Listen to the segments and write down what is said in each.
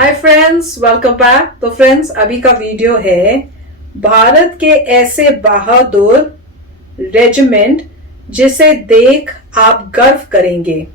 Hi friends, welcome back. तो friends, अभी का वीडियो है भारत के ऐसे बहादुर रेजिमेंट जिसे देख आप गर्व करेंगे।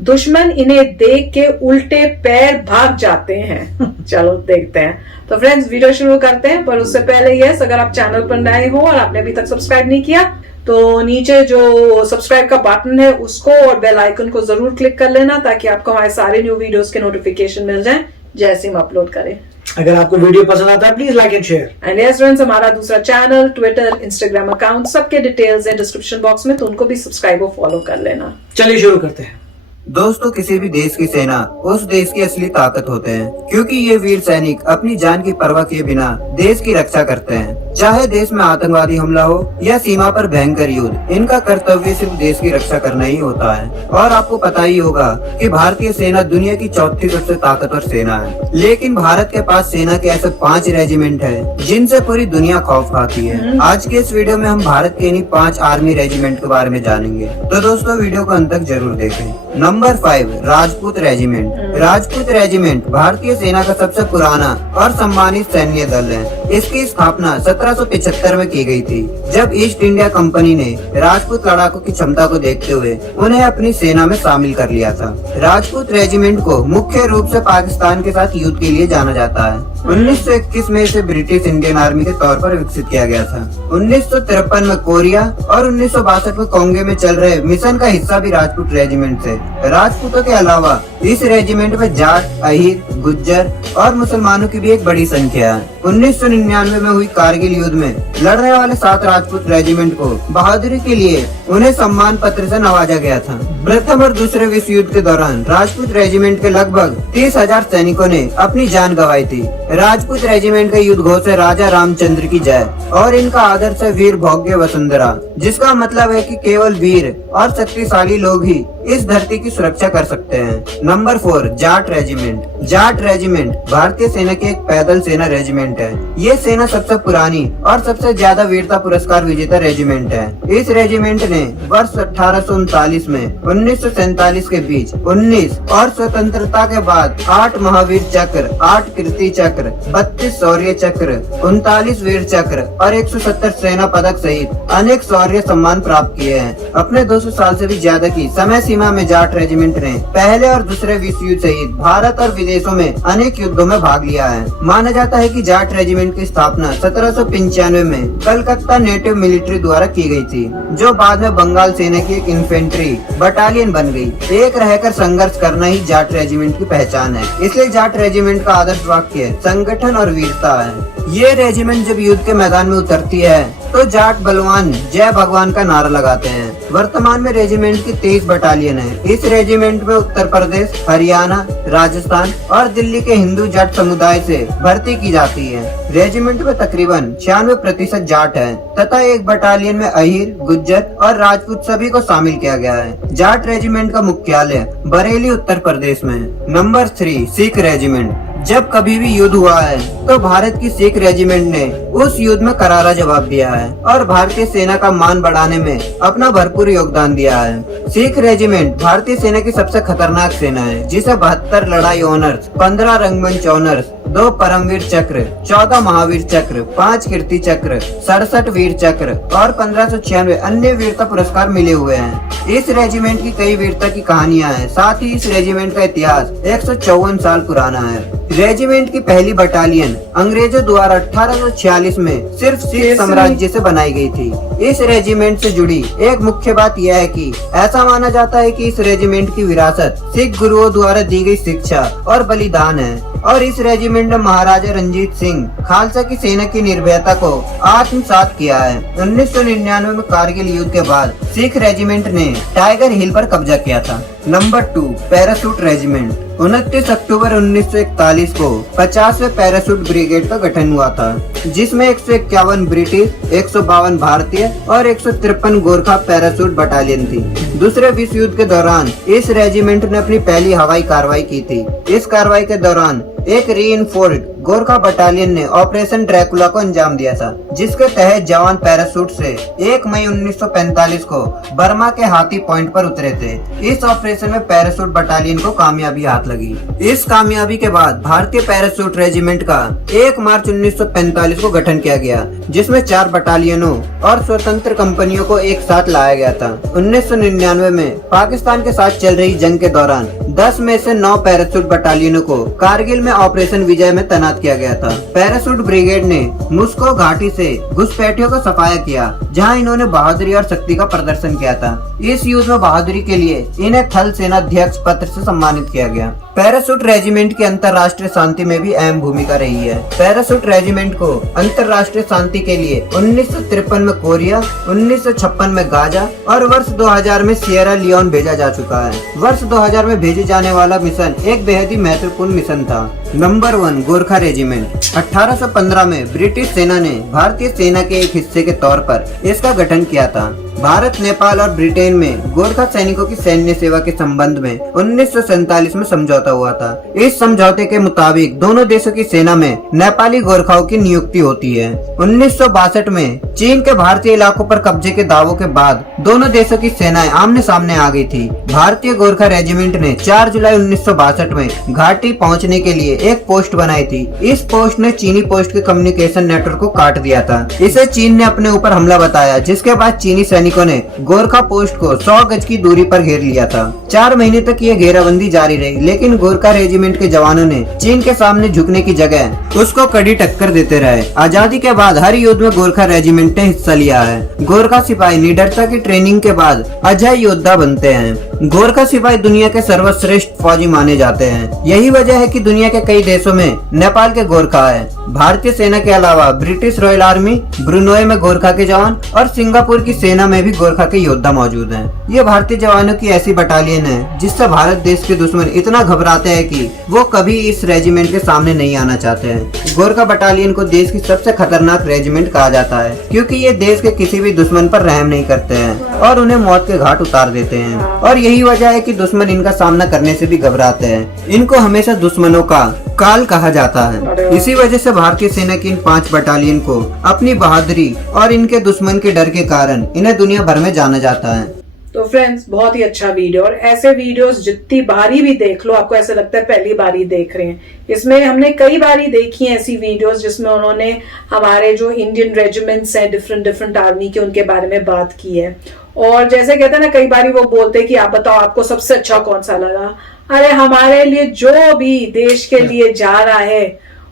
दुश्मन इन्हें देख के उल्टे पैर भाग जाते हैं। चलो देखते हैं। तो फ्रेंड्स, वीडियो शुरू करते हैं, पर उससे पहले यस, अगर आप चैनल पर नए हो और आपने अभी तक सब्सक्राइब नहीं किया तो नीचे जो सब्सक्राइब का बटन है उसको और बेल आइकन को जरूर क्लिक कर लेना, ताकि आपको हमारे सारे न्यू वीडियोस के नोटिफिकेशन मिल जाएं जैसे हम अपलोड करें। अगर आपको वीडियो पसंद आता है please like and share. And yes friends, हमारा दूसरा चैनल, ट्विटर, इंस्टाग्राम अकाउंट, सबके डिटेल्स है डिस्क्रिप्शन बॉक्स में, तो उनको भी सब्सक्राइब और फॉलो कर लेना। चलिए शुरू करते हैं। दोस्तों, किसी भी देश की सेना उस देश की असली ताकत होते हैं, क्योंकि ये वीर सैनिक अपनी जान की परवाह किए बिना देश की रक्षा करते हैं। चाहे देश में आतंकवादी हमला हो या सीमा पर भयंकर युद्ध, इनका कर्तव्य सिर्फ देश की रक्षा करना ही होता है। और आपको पता ही होगा कि भारतीय सेना दुनिया की चौथी सबसे ताकतवर सेना है, लेकिन भारत के पास सेना के ऐसे 5 रेजिमेंट है जिनसे पूरी दुनिया खौफ खाती है। आज के इस वीडियो में हम भारत के इन्हीं 5 आर्मी रेजिमेंट के बारे में जानेंगे, तो दोस्तों वीडियो को अंत तक जरूर देखें। Number 5, Rajput regiment. Rajput regiment भारतीय सेना का सबसे पुराना और सम्मानित सैन्य दल है। इसकी स्थापना 1775 में की गई थी, जब ईस्ट इंडिया कंपनी ने राजपूत लड़ाकों की क्षमता को देखते हुए उन्हें अपनी सेना में शामिल कर लिया था। राजपूत रेजिमेंट को मुख्य रूप से पाकिस्तान के साथ युद्ध के लिए जाना जाता है। 1921 में इसे ब्रिटिश इंडियन आर्मी के तौर पर विकसित किया गया था। 1953 में कोरिया और 1962 में कोंगो में चल रहे मिशन का हिस्सा भी राजपूत रेजिमेंट थे। राजपूतों के अलावा इस रेजिमेंट में जाट, अहीर, गुज्जर और मुसलमानों की भी एक बड़ी संख्या है। 1999 में हुई कारगिल युद्ध में लड़ने वाले 7 राजपूत रेजिमेंट को बहादुरी के लिए उन्हें सम्मान पत्र से नवाजा गया था। प्रथम और दूसरे विश्व युद्ध के दौरान राजपूत रेजिमेंट के लगभग 30,000 सैनिकों ने अपनी जान गंवाई थी। राजपूत रेजिमेंट का युद्ध घोष है राजा रामचंद्र की जय, और इनका आदर्श है वीर भोग्य वसुंधरा, जिसका मतलब है कि केवल वीर और शक्तिशाली लोग ही इस धरती की सुरक्षा कर सकते हैं। Number 4, Jat regiment. Jat regiment भारतीय सेना की एक पैदल सेना रेजिमेंट है। ये सेना सबसे पुरानी और सबसे ज्यादा वीरता पुरस्कार विजेता रेजिमेंट है। इस रेजिमेंट ने वर्ष 1839 में 1947 के बीच 19 और स्वतंत्रता के बाद 8 महावीर चक्र, 8 कीर्ति चक्र, 32 शौर्य चक्र, 39 वीर चक्र और 170 सेना पदक सहित अनेक शौर्य सम्मान प्राप्त किए हैं। अपने 200 साल से भी ज्यादा की समय सीमा में जाट रेजिमेंट ने पहले और दूसरे विश्व युद्ध सहित भारत और विदेशों में अनेक युद्धों में भाग लिया है। माना जाता है कि जाट रेजिमेंट की स्थापना 1795 में कलकत्ता नेटिव मिलिट्री द्वारा की गई थी, जो बाद में बंगाल सेना की एक इन्फेंट्री बटालियन बन गई। एक रहकर संघर्ष करना ही जाट रेजिमेंट की पहचान है, इसलिए जाट रेजिमेंट का आदर्श वाक्य संगठन और वीरता है। ये रेजिमेंट जब युद्ध के मैदान में उतरती है तो जाट बलवान जय भगवान का नारा लगाते हैं। वर्तमान में रेजिमेंट की 23 बटालियन है। इस रेजिमेंट में उत्तर प्रदेश, हरियाणा, राजस्थान और दिल्ली के हिंदू जाट समुदाय से भर्ती की जाती है। रेजिमेंट में तकरीबन 96% जाट है तथा एक बटालियन में अहीर, गुज्जर और राजपूत सभी को शामिल किया गया है। जाट रेजिमेंट का मुख्यालय बरेली, उत्तर प्रदेश में है। Number 3, Sikh regiment. जब कभी भी युद्ध हुआ है तो भारत की सिख रेजिमेंट ने उस युद्ध में करारा जवाब दिया है और भारतीय सेना का मान बढ़ाने में अपना भरपूर योगदान दिया है। सिख रेजिमेंट भारतीय सेना की सबसे खतरनाक सेना है, जिसे 72 लड़ाई ऑनर्स, 15 रंगमंच ऑनर्स, 2 परमवीर चक्र, 14 महावीर चक्र, 5 कीर्ति चक्र, 67 वीर चक्र और 1596 अन्य वीरता पुरस्कार मिले हुए हैं। इस रेजिमेंट की कई वीरता की कहानियां हैं। साथ ही इस रेजिमेंट का इतिहास 154 साल पुराना है। रेजिमेंट की पहली बटालियन अंग्रेजों द्वारा 1846 में सिर्फ सिख साम्राज्य से बनाई गई थी। इस रेजिमेंट से जुड़ी एक मुख्य बात यह है कि ऐसा माना जाता है कि इस रेजिमेंट की विरासत सिख गुरुओं द्वारा दी गई शिक्षा और बलिदान है, और इस रेजिमेंट ने महाराजा रंजीत सिंह खालसा की सेना की निर्भयता को आत्मसात किया है। 1999 में कारगिल युद्ध के बाद सिख रेजिमेंट ने टाइगर हिल पर कब्जा किया था। Number 2, parachute regiment. 29 अक्टूबर 1941 को 50वें पैराशूट ब्रिगेड का गठन हुआ था, जिसमें 151 ब्रिटिश, 152 भारतीय और 153 गोरखा पैराशूट बटालियन थी। दूसरे विश्व युद्ध के दौरान इस रेजिमेंट ने अपनी पहली हवाई कार्रवाई की थी। इस कार्रवाई के दौरान एक रीइंफोर्स्ड गोरखा बटालियन ने ऑपरेशन ड्रैकुला को अंजाम दिया था, जिसके तहत जवान पैराशूट से 1 मई 1945 को बर्मा के हाथी पॉइंट पर उतरे थे। इस ऑपरेशन में पैराशूट बटालियन को कामयाबी हाथ लगी। इस कामयाबी के बाद भारतीय पैराशूट रेजिमेंट का 1 मार्च 1945 को गठन किया गया, जिसमें 4 बटालियनों और स्वतंत्र कंपनियों को एक साथ लाया गया था। 1999 में पाकिस्तान के साथ चल रही जंग के दौरान 10 में से 9 पैराशूट बटालियनों को कारगिल में ऑपरेशन विजय में तैनात किया गया था। पैराशूट ब्रिगेड ने मुस्को घाटी से घुसपैठियों को सफाया किया, जहां इन्होंने बहादुरी और शक्ति का प्रदर्शन किया था। इस युद्ध में बहादुरी के लिए इन्हें थल सेनाध्यक्ष पत्र से सम्मानित किया गया। पैराशूट रेजिमेंट की अंतर्राष्ट्रीय शांति में भी अहम भूमिका रही है। पैराशूट रेजिमेंट को अंतर्राष्ट्रीय शांति के लिए 1953 में कोरिया, 1956 में गाजा और वर्ष 2000 में सिएरा लियोन भेजा जा चुका है। वर्ष 2000 में भेजे जाने वाला मिशन एक बेहद ही महत्वपूर्ण मिशन था। Number 1 Gorkha regiment. 1815 में ब्रिटिश सेना ने भारतीय सेना के एक हिस्से के तौर पर इसका गठन किया था। भारत, नेपाल और ब्रिटेन में गोरखा सैनिकों की सैन्य सेवा के संबंध में 1947 में समझौता हुआ था। इस समझौते के मुताबिक दोनों देशों की सेना में नेपाली गोरखाओं की नियुक्ति होती है। 1962 में चीन के भारतीय इलाकों पर कब्जे के दावों के बाद दोनों देशों की सेनाएं आमने सामने आ गई थी। भारतीय गोरखा रेजिमेंट ने 4 जुलाई 1962 में घाटी पहुंचने के लिए एक पोस्ट बनाई थी। इस पोस्ट ने चीनी पोस्ट के कम्युनिकेशन नेटवर्क को काट दिया था। इसे चीन ने अपने ऊपर हमला बताया, जिसके बाद चीनी सैनिकों ने गोरखा पोस्ट को 100 गज की दूरी पर घेर लिया था। 4 महीने तक ये घेराबंदी जारी रही, लेकिन गोरखा रेजिमेंट के जवानों ने चीन के सामने झुकने की जगह उसको कड़ी टक्कर देते रहे। आजादी के बाद हर युद्ध में गोरखा रेजिमेंट ने हिस्सा लिया है। गोरखा सिपाही निडरता की ट्रेनिंग के बाद अजय योद्धा बनते हैं। गोरखा सिपाही दुनिया के सर्वश्रेष्ठ फौजी माने जाते हैं। यही वजह है कि दुनिया के कई देशों में नेपाल के गोरखा है। भारतीय सेना के अलावा ब्रिटिश रॉयल आर्मी, ब्रुनोई में गोरखा के जवान और सिंगापुर की सेना में भी गोरखा के योद्धा मौजूद हैं। ये भारतीय जवानों की ऐसी बटालियन है जिससे भारत देश के दुश्मन इतना घबराते हैं कि वो कभी इस रेजिमेंट के सामने नहीं आना चाहते हैं। गोरखा बटालियन को देश की सबसे खतरनाक रेजिमेंट कहा जाता है, क्योंकि ये देश के किसी भी दुश्मन पर रहम नहीं करते हैं और उन्हें मौत के घाट उतार देते हैं। और यही वजह है कि दुश्मन इनका सामना करने से भी घबराते हैं। इनको हमेशा दुश्मनों का काल कहा जाता है। इसी वजह से भारतीय सेना की इन 5 बटालियन को अपनी बहादुरी और इनके दुश्मन के डर के कारण इन्हें दुनिया भर में जाना जाता है। तो फ्रेंड्स, बहुत ही अच्छा वीडियो, और ऐसे वीडियोस जितनी बारी भी देख लो आपको ऐसा लगता है पहली बारी देख रहे हैं। इसमें हमने कई बारी देखी है ऐसी वीडियोस जिसमें उन्होंने हमारे जो इंडियन रेजिमेंट्स हैं डिफरेंट आर्मी के, उनके बारे में बात की है। और जैसे कहते हैं ना, कई बारी वो बोलते हैं कि आप बताओ आपको सबसे अच्छा कौन सा लगा। अरे हमारे लिए जो भी देश के लिए जा रहा है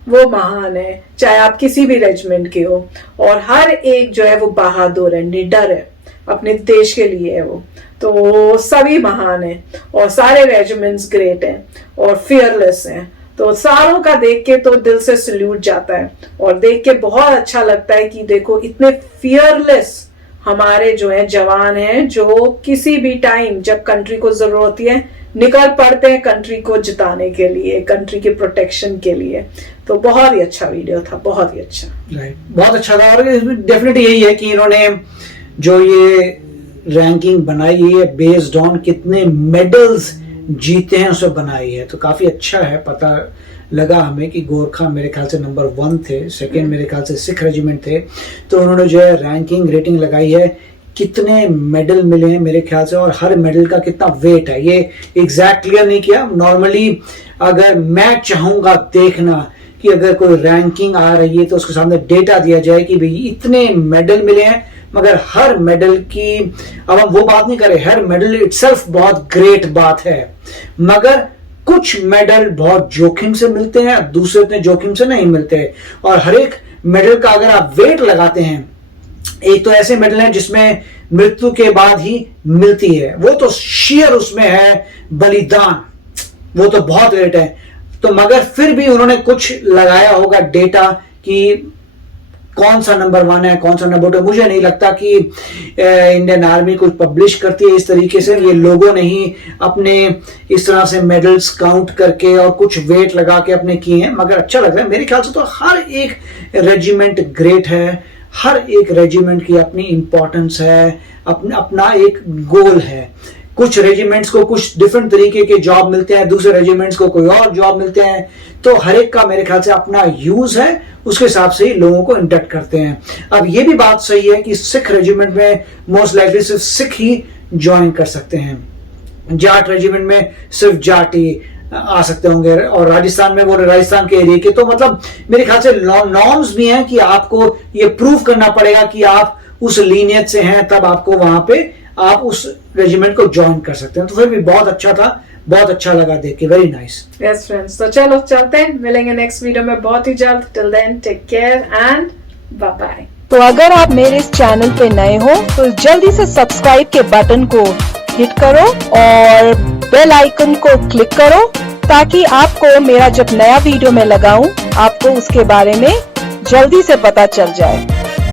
वो महान है, चाहे आप किसी भी रेजिमेंट के हो, और हर एक जो है वो बहादुर है, निडर है, अपने देश के लिए है वो। तो सभी महान है और सारे रेजिमेंट्स ग्रेट हैं और फियरलेस हैं। तो सारों का देख के तो दिल से सल्यूट जाता है और देख के बहुत अच्छा लगता है कि देखो इतने फियरलेस हमारे जो है जवान हैं, जो किसी भी टाइम जब कंट्री को जरूरत होती है निकल पड़ते हैं कंट्री को जिताने के लिए, कंट्री के प्रोटेक्शन के लिए। तो बहुत ही अच्छा वीडियो था, बहुत ही अच्छा। बहुत अच्छा था। और डेफिनेटली यही है कि इन्होंने जो ये रैंकिंग बनाई है बेस्ड ऑन कितने मेडल्स जीते हैं उसे बनाई है, तो काफी अच्छा है। पता लगा हमें कि गोरखा मेरे ख्याल से नंबर 1 थे, सेकेंड मेरे ख्याल से सिख रेजिमेंट थे। तो उन्होंने जो है रैंकिंग रेटिंग लगाई है, कितने मेडल मिले हैं मेरे ख्याल से, और हर मेडल का कितना वेट है ये एग्जैक्ट क्लियर नहीं किया। नॉर्मली अगर मैं चाहूंगा देखना कि अगर कोई रैंकिंग आ रही है तो उसके सामने डेटा दिया जाए कि भाई इतने मेडल मिले हैं, मगर हर मेडल की, अब हम वो बात नहीं करें, हर मेडल इटसेल्फ बहुत ग्रेट बात है, मगर कुछ मेडल बहुत जोखिम से मिलते हैं, दूसरे इतने जोखिम से नहीं मिलते। और हर एक मेडल का अगर आप वेट लगाते हैं, एक तो ऐसे मेडल हैं जिसमें मृत्यु के बाद ही मिलती है, वो तो शेयर उसमें है बलिदान, वो तो बहुत रेट है। तो मगर फिर भी उन्होंने कुछ लगाया होगा डेटा कि कौन सा नंबर 1 है, कौन सा नंबर 2। मुझे नहीं लगता कि इंडियन आर्मी कुछ पब्लिश करती है इस तरीके से। ये लोगों ने ही अपने इस तरह से मेडल्स काउंट करके और कुछ वेट लगा के अपने किए हैं, मगर अच्छा लग रहा है। मेरे ख्याल से तो हर एक रेजिमेंट ग्रेट है, हर एक रेजिमेंट की अपनी इंपॉर्टेंस है, अपना एक गोल है। कुछ रेजिमेंट्स को कुछ डिफरेंट तरीके के जॉब मिलते हैं, दूसरे रेजिमेंट्स को कोई और जॉब मिलते हैं, तो हर एक का मेरे ख्याल से अपना यूज है, उसके हिसाब से ही लोगों को इंडक्ट करते हैं। अब ये भी बात सही है कि सिख रेजिमेंट में मोस्ट लाइकली सिर्फ सिख ही ज्वाइन कर सकते हैं, जाट रेजिमेंट में सिर्फ जाट ही आ सकते होंगे, और राजस्थान में वो राजस्थान के एरिया के, तो मतलब मेरे ख्याल से नॉर्म्स भी हैं कि आपको ये प्रूव करना पड़ेगा कि आप उस लीनियत से हैं, तब आपको वहां पे आप उस रेजिमेंट को ज्वाइन कर सकते हैं। तो फिर भी बहुत अच्छा था, बहुत अच्छा लगा देख के, वेरी नाइस। यस फ्रेंड्स, तो चलो चलते हैं, मिलेंगे नेक्स्ट वीडियो में बहुत ही जल्द। Till then take care and bye bye. तो अगर आप मेरे इस चैनल पे नए हो तो जल्दी से सब्सक्राइब के बटन को हिट करो और बेल आइकन को क्लिक करो, ताकि आपको मेरा जब नया वीडियो मैं लगाऊं आपको उसके बारे में जल्दी से पता चल जाए।